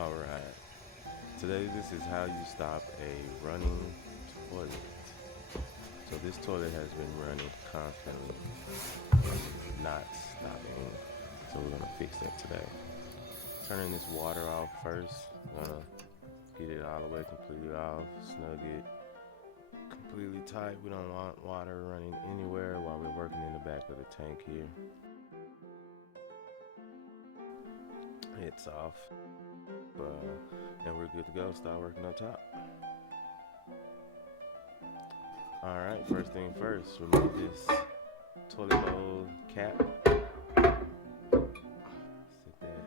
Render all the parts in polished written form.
Alright, today this is how you stop a running toilet. So this toilet has been running constantly, not stopping. So we're gonna fix that today. Turning this water off first. We're gonna get it all the way completely off, snug it completely tight. We don't want water running anywhere while we're working in the back of the tank here. It's off. And we're good to go. Start working on top. Alright, first thing first, remove this toilet bowl cap. Sit that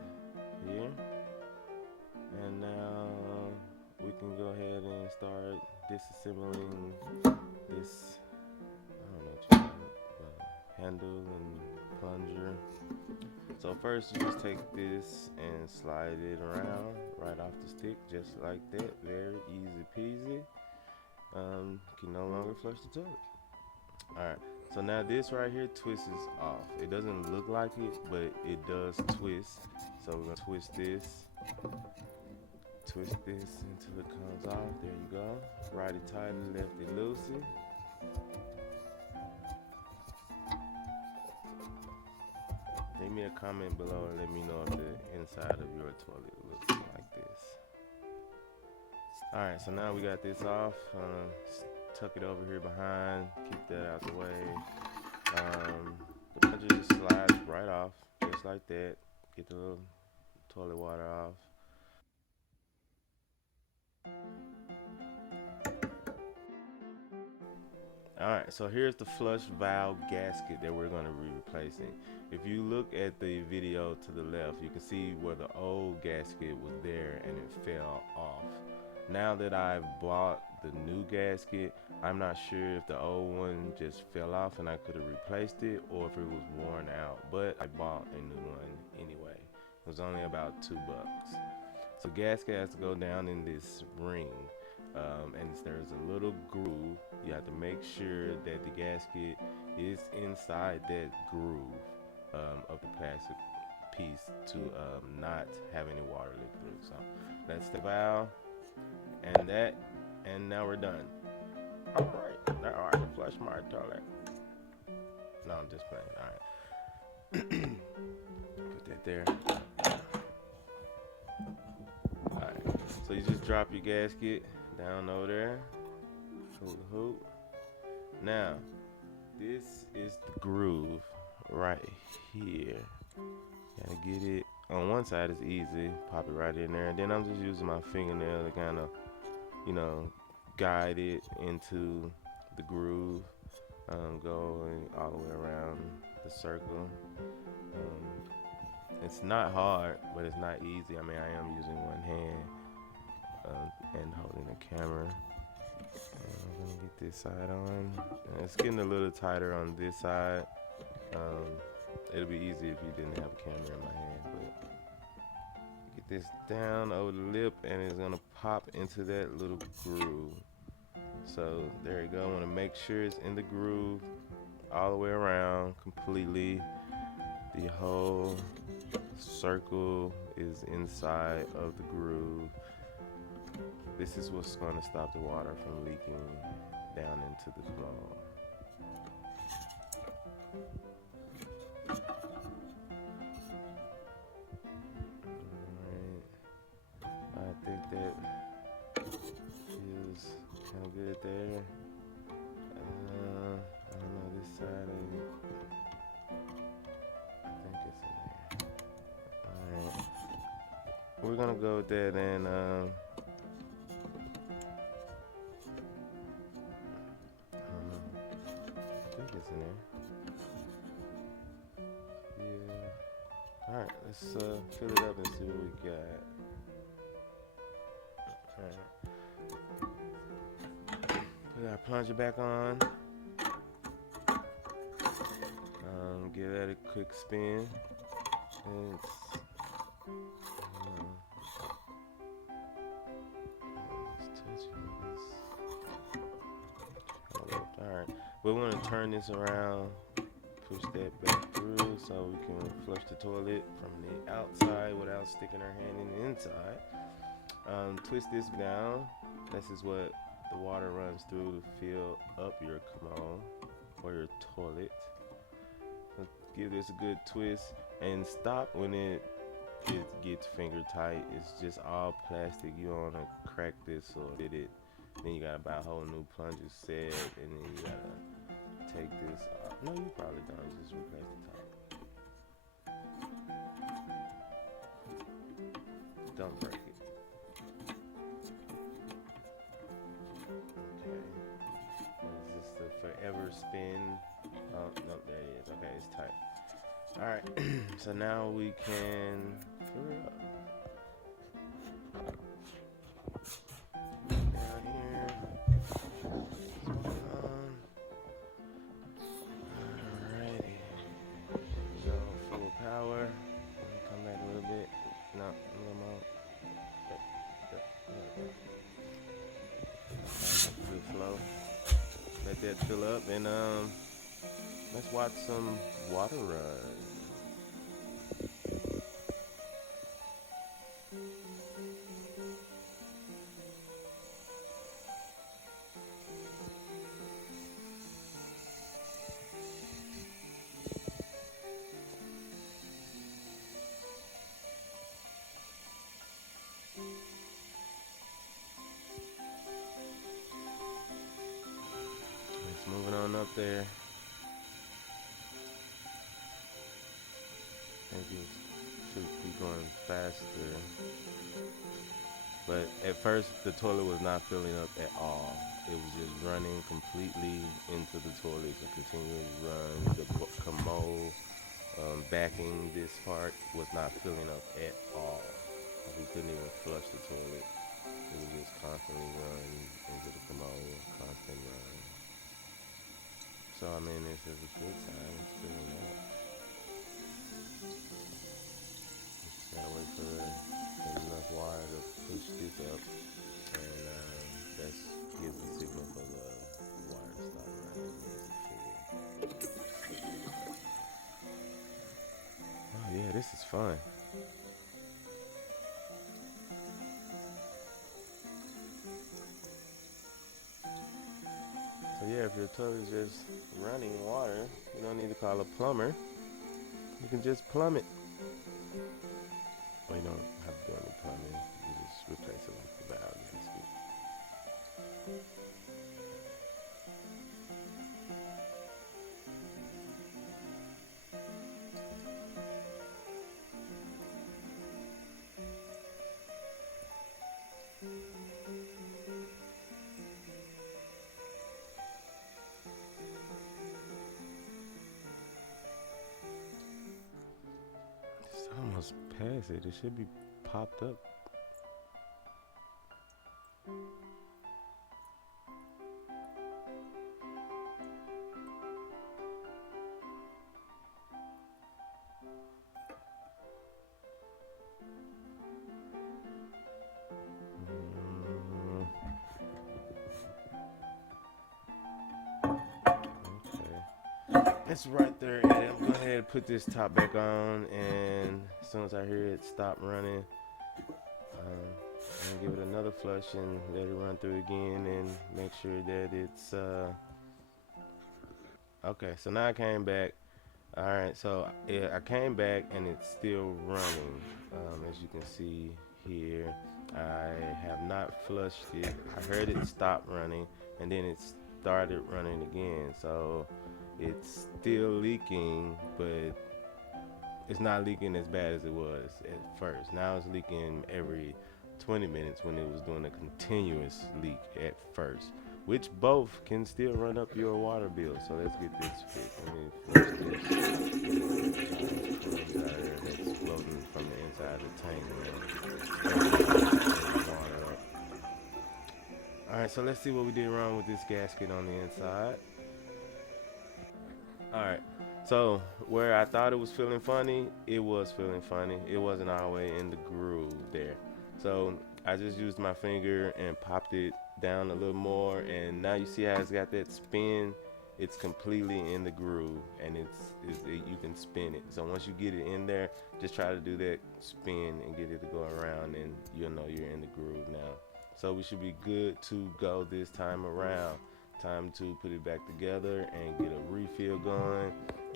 here. And now we can go ahead and start disassembling this, I don't know what you call it, handle and plunger. So first you just take this and slide it around right off the stick, just like that. Very easy peasy. Can no longer flush the toilet. Alright, so now this right here twists off. It doesn't look like it, but it does twist. So we're gonna twist this until it comes off. There you go. Right it tighty, left it loosey. Leave me a comment below and let me know if the inside of your toilet looks like this. Alright, so now we got this off. Tuck it over here behind, keep that out the way. The plunger just slides right off, just like that. Get the little toilet water off. Alright, so here's the flush valve gasket that we're going to be replacing. If you look at the video to the left, you can see where the old gasket was there and it fell off. Now that I've bought the new gasket, I'm not sure if the old one just fell off and I could have replaced it or if it was worn out, but I bought a new one anyway. It was only about $2. So gasket has to go down in this ring. And there's a little groove. You have to make sure that the gasket is inside that groove of the plastic piece to not have any water leak through. So that's the valve and now we're done. Alright, now I can flush my toilet. No, I'm just playing. Alright. Put that there. Alright, so you just drop your gasket down over there. Hold the hoop. Now, this is the groove right here. Gotta get it. On one side it's easy, pop it right in there. And then I'm just using my fingernail to kind of, guide it into the groove. Going all the way around the circle. It's not hard, but it's not easy. I mean, I am using one hand and holding the camera. And I'm gonna get this side on. And it's getting a little tighter on this side. It'll be easy if you didn't have a camera in my hand, but get this down over the lip and it's gonna pop into that little groove. So there you go. I want to make sure it's in the groove all the way around completely. The whole circle is inside of the groove. This is what's going to stop the water from leaking down into the floor. Alright, I think that feels kind of good there. I don't know, this side I think it's in there. Alright, we're gonna go with that and I don't know. I think it's in there. Yeah. Alright, let's fill it up and see what we got. Alright. Put our plunger back on. Give that a quick spin. And Alright, we want to turn this around, put push that back through so we can flush the toilet from the outside without sticking our hand in the inside. Twist this down. This is what the water runs through to fill up your commode or your toilet. So give this a good twist and stop when it gets finger tight. It's just all plastic. You don't want to crack this or hit it. Then you gotta buy a whole new plunger set, and then you gotta take this off. No, you probably don't. Just replace the top. Don't break it. Okay. Is this the forever spin? Oh, no, there it is. Okay, it's tight. Alright, so now we can fill it up. Down here. Alrighty. Go full power. Come back a little bit. No, a little more. Good flow. Let that fill up and let's watch some water run. It's moving on up there. I think it should be going faster. But at first, the toilet was not filling up at all. It was just running completely into the toilet. It's a continuous run. The commode backing this part was not filling up at all. We couldn't even flush the toilet. It was just constantly running into the commode, constant run. So I mean, this is a good sign. It's filling up. Just gotta wait for enough water to push this up, and that gives the signal for the water to stop running. Oh yeah, this is fun. So yeah, if your toilet is just running water, you don't need to call a plumber. You can just plumb it. Well, you don't have to do any plumbing. You just replace it with the valve gasket. It's almost past it. It should be popped up. It's right there, and I'm going to go ahead and put this top back on, and as soon as I hear it stop running, I'm going to give it another flush and let it run through again and make sure that it's okay. So now I came back. Alright, so I came back and it's still running. As you can see here, I have not flushed it. I heard it stop running, and then it started running again. So it's still leaking, but it's not leaking as bad as it was at first. Now it's leaking every 20 minutes when it was doing a continuous leak at first, which both can still run up your water bill. So let's get this fixed. Let me flush this. That's floating from the inside of the tank. Alright, so let's see what we did wrong with this gasket on the inside. Alright, so where I thought it was feeling funny, it was feeling funny. It wasn't all the way in the groove there. So I just used my finger and popped it down a little more, and now you see how it's got that spin. it's completely in the groove, and you can spin it. So once you get it in there, just try to do that spin and get it to go around, and you'll know you're in the groove now. So we should be good to go this time around. Time to put it back together and get a refill going.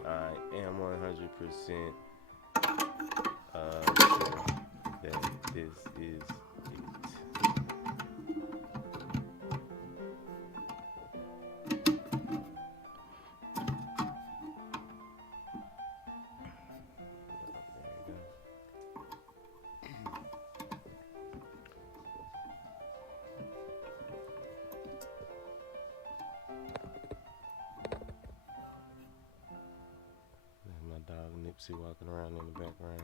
I am 100% sure that this is it. My dog Nipsey walking around in the background.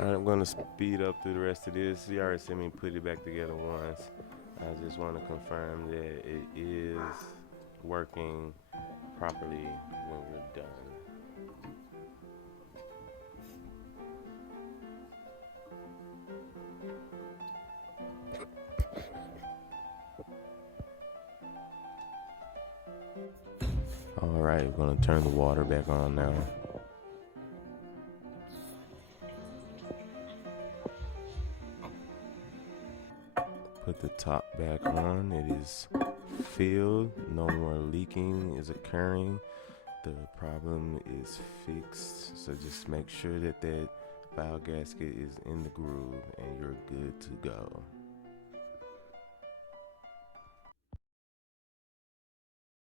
Alright, I'm gonna speed up through the rest of this. You already seen me put it back together once. I just want to confirm that it is working properly when we're done. Alright, we're gonna turn the water back on now. Put the top back on. It is filled. No more leaking is occurring. The problem is fixed. So just make sure that valve gasket is in the groove and you're good to go.